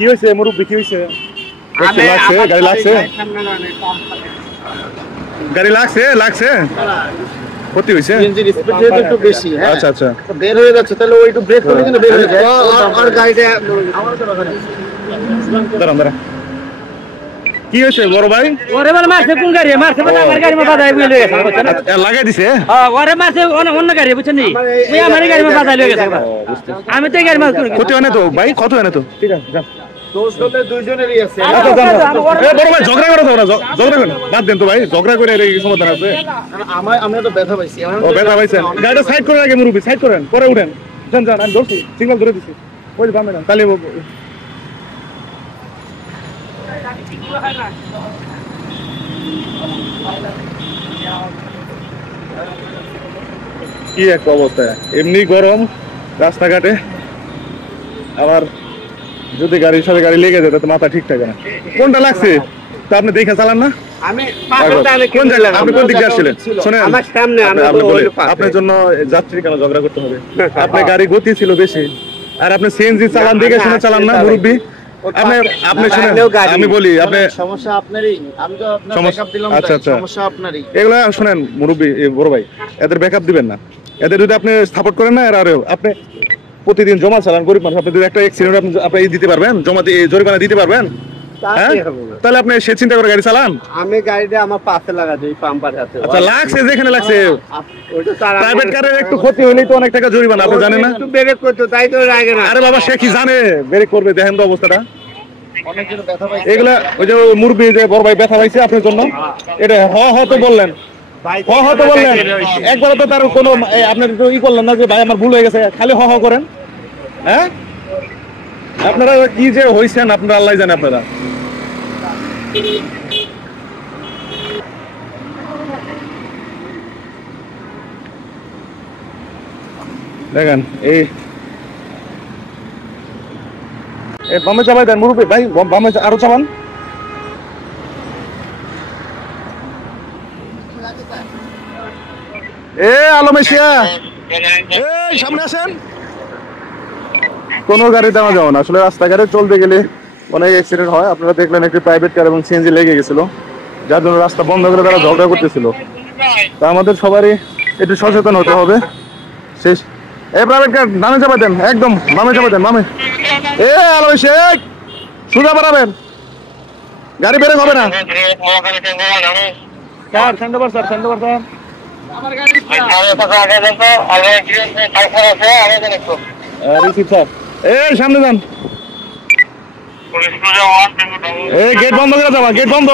কি হয়েছে মুরব্বি, কি হয়েছে? গাড়ি লাগছে, গাড়ি লাগছে, লাগছে, ক্ষতি হয়েছে একটু বেশি। আচ্ছা আচ্ছা, বের হয়ে যাচ্ছে, তাহলে ওই একটু ব্রেক করলে কিন্তু বের হয়ে যায়। আর গাড়িটা দাঁড়ান দাঁড়ান, কি হয়েছে বড় ভাই? ওরে বলে মারছে, কোন গাড়ি মারছে? আমার গাড়ি মা বাধা হয়ে গেছে, লাগাই দিছে। ওরে মারছে অন্য গাড়ি, বুঝছেন নি? আমার গাড়ি মা বাধা হয়ে গেছে, আমি তো গাড়ি মার ক্ষতি হয় না তো ভাই? ক্ষতি হয় না তো? ঠিক আছে, দোষ হলে দুইজনেরই আছে। বড় ভাই ঝগড়া করে তো, ঝগড়া করে বাদ দেন তো ভাই, ঝগড়া করে এই সমাধান আছে। আমরা তো ব্যথা পাইছি। ও ব্যথা পাইছেন, গাড়িটা সাইড করেন আগে মুরব্বি, সাইড করেন, পরে উঠেন। যান যান, আমি ধরছি, সিগন্যাল ধরে দিছি, ওই যে বামে না তাহলে কি একটা অবস্থা, এমনি গরম রাস্তাঘাটে, আবার যদি গাড়ির সাথে গাড়ি লেগে যায় তো মাথা ঠিক থাকে না। কোনটা লাগছে তা আপনি দেখে চালান না? আপনি কোন দিক দিয়ে আসছিলেন? শোনেন, আপনার জন্য যাত্রী কেন ঝগড়া করতে হবে? আপনার গাড়ি গতি ছিল বেশি, আর আপনি সিএনজি চালান, দেখে শুনে চালান না মুরব্বী? আপনি শুনেন, আমি বলি, আপনি সমস্যা আপনারই, আমি তো আপনার ব্যাকআপ দিলাম। আচ্ছা আচ্ছা, সমস্যা আপনারই। এগুলা শুনেন মুরব্বী, বড় ভাই, এদের ব্যাকআপ দিবেন না। এদের যদি আপনি সাপোর্ট করেন না, এরা আপনি প্রতিদিন জমা চালান, গরিব মানুষ, আপনি যদি একটা অ্যাক্সিডেন্ট আপনি দিতে পারবেন, জমা জরিমানা দিতে পারবেন, তাহলে আপনি সে চিন্তা করে গাড়ি চালান। আমি গাড়িটা আমার পাশে লাগাচ্ছি, পাম্পার হাতে। আচ্ছা, লাগছে যেখানে লাগছে, প্রাইভেট কারের একটু ক্ষতি হলেই তো অনেক টাকা জরিমানা, আপনি জানেন না? একটু ব্রেক করতে, তাই তো লাগে না। আরে বাবা, সে কি জানে ব্রেক করবে? দেখেন তো অবস্থাটা। এগুলা ওই যে মুরব্বি, যে বড় ভাই ব্যথা পাইছে আপনার জন্য, এটা তো বললেন, তো বললেন একবার, তো তার কোনো আপনার তো ই করলেন না যে ভাই আমার ভুল হয়ে গেছে, খালি করেন। হ্যাঁ, আপনারা কি যে হইছেন আপনারা আল্লাহ জানে। আপনারা দেখেন, এই বামে চাপাই দেন মুরব্বী ভাই, বামে আরো চাপান। আলম এশিয়া, এই সামনে আসেন। কোনো গাড়ি দেওয়া যাবে না আসলে, রাস্তাঘাটে চলতে গেলে অনেক অ্যাক্সিডেন্ট হয়। আপনারা দেখলেন একটি প্রাইভেট কার এবং সিএনজি লেগে গেছিল, যার জন্য রাস্তা বন্ধ করে তারা ঝগড়া করতেছিল। তা আমাদের সবারই একটু সচেতন হতে হবে। শেষ, এই প্রাইভেট কার নামে চাপা দেন, একদম নামে চাপা দেন, নামে। আলম শেখ, সোজা বাড়াবেন, গাড়ি বেড়ে হবে না। স্যার স্যান্ডোভার, স্যার স্যান্ডোভার, স্যার সামনে যান। গেট বন্ধ করে যাবা, গেট বন্ধ।